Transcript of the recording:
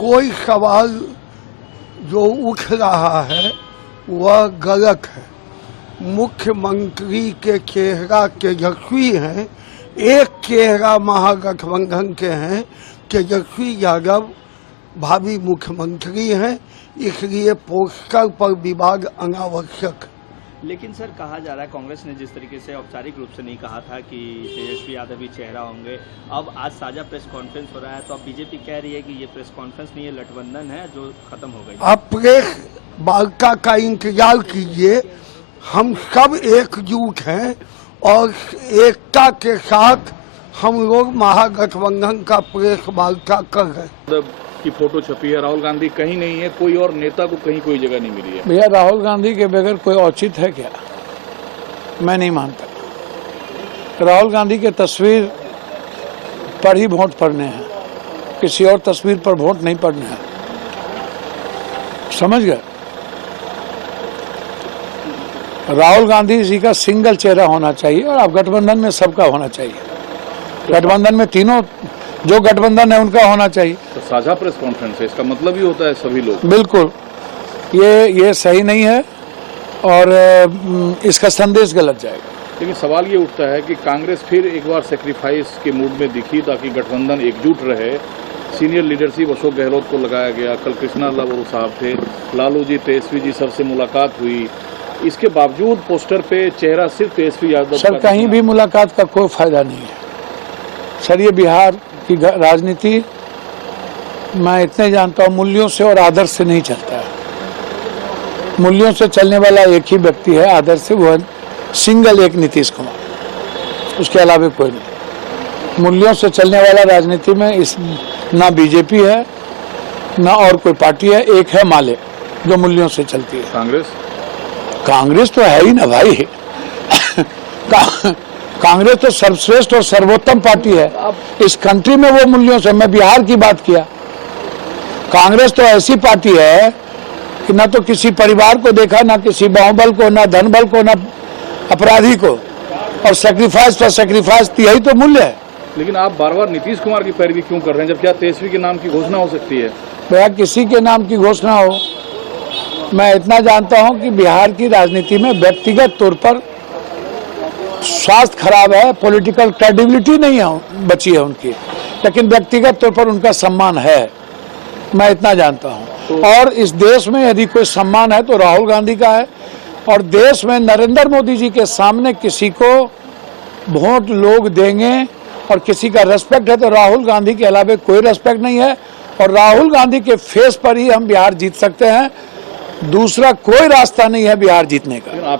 कोई सवाल जो उठ रहा है वह गलत है। मुख्यमंत्री के चेहरा तेजस्वी हैं, एक चेहरा महागठबंधन के हैं, तेजस्वी यादव भावी मुख्यमंत्री हैं, इसलिए पोस्टर पर विवाद अनावश्यक। लेकिन सर कहा जा रहा है, कांग्रेस ने जिस तरीके से औपचारिक रूप से नहीं कहा था कि तेजस्वी यादव ही चेहरा होंगे, अब आज साझा प्रेस कॉन्फ्रेंस हो रहा है तो अब बीजेपी कह रही है कि ये प्रेस कॉन्फ्रेंस नहीं है, गठबंधन है जो खत्म हो गई। अब प्रेस वार्ता का इंतजार कीजिए, हम सब एकजुट हैं और एकता के साथ हम लोग महागठबंधन का प्रेस वार्ता कर रहे हैं। की फोटो छपी है, राहुल गांधी कहीं नहीं है, कोई और नेता को कहीं कोई जगह नहीं मिली है। भैया राहुल गांधी के बगैर कोई औचित्य है क्या? मैं नहीं मानता। राहुल गांधी के तस्वीर पर ही वोट पड़ने हैं, किसी और तस्वीर पर वोट नहीं पड़ने हैं, समझ गए? राहुल गांधी जी का सिंगल चेहरा होना चाहिए और अब गठबंधन में सबका होना चाहिए। गठबंधन में तीनों जो गठबंधन है उनका होना चाहिए। तो साझा प्रेस कॉन्फ्रेंस है, इसका मतलब ही होता है सभी लोग। बिल्कुल, ये सही नहीं है और इसका संदेश गलत जाएगा। लेकिन सवाल ये उठता है कि कांग्रेस फिर एक बार सेक्रीफाइस के मूड में दिखी ताकि गठबंधन एकजुट रहे। सीनियर लीडरशिप अशोक गहलोत को लगाया गया, कल कृष्णा लाल साहब थे, लालू जी तेजस्वी जी सबसे मुलाकात हुई, इसके बावजूद पोस्टर पे चेहरा सिर्फ तेजस्वी यादव। सर कहीं भी मुलाकात का कोई फायदा नहीं है सर। ये बिहार की राजनीति मैं इतने जानता हूँ मूल्यों से और आदर्श से नहीं चलता है। मूल्यों से चलने वाला एक ही व्यक्ति है, आदर्श से, वो सिंगल एक नीतीश कुमार, उसके अलावा कोई नहीं। मूल्यों से चलने वाला राजनीति में इस ना बीजेपी है ना और कोई पार्टी है, एक है माले जो मूल्यों से चलती है। कांग्रेस तो है ही ना भाई। कांग्रेस तो सर्वश्रेष्ठ और सर्वोत्तम पार्टी है इस कंट्री में। वो मूल्यों से, मैं बिहार की बात किया, कांग्रेस तो ऐसी पार्टी है कि ना तो किसी परिवार को देखा, ना किसी बाहुबल को, ना धनबल को, ना अपराधी को, और सेक्रीफाइस पर सेक्रीफाइस, यही तो मूल्य है। लेकिन आप बार बार नीतीश कुमार की पैरवी क्यों कर रहे हैं, जब क्या तेजस्वी के नाम की घोषणा हो सकती है? भैया किसी के नाम की घोषणा हो, मैं इतना जानता हूं कि बिहार की राजनीति में व्यक्तिगत तौर पर स्वास्थ्य खराब है, पॉलिटिकल क्रेडिबिलिटी नहीं है, बची है उनकी, लेकिन व्यक्तिगत तौर पर उनका सम्मान है, मैं इतना जानता हूं। और इस देश में यदि कोई सम्मान है तो राहुल गांधी का है, और देश में नरेंद्र मोदी जी के सामने किसी को वोट लोग देंगे और किसी का रेस्पेक्ट है तो राहुल गांधी के अलावा कोई रेस्पेक्ट नहीं है, और राहुल गांधी के फेस पर ही हम बिहार जीत सकते हैं। दूसरा कोई रास्ता नहीं है बिहार जीतने का।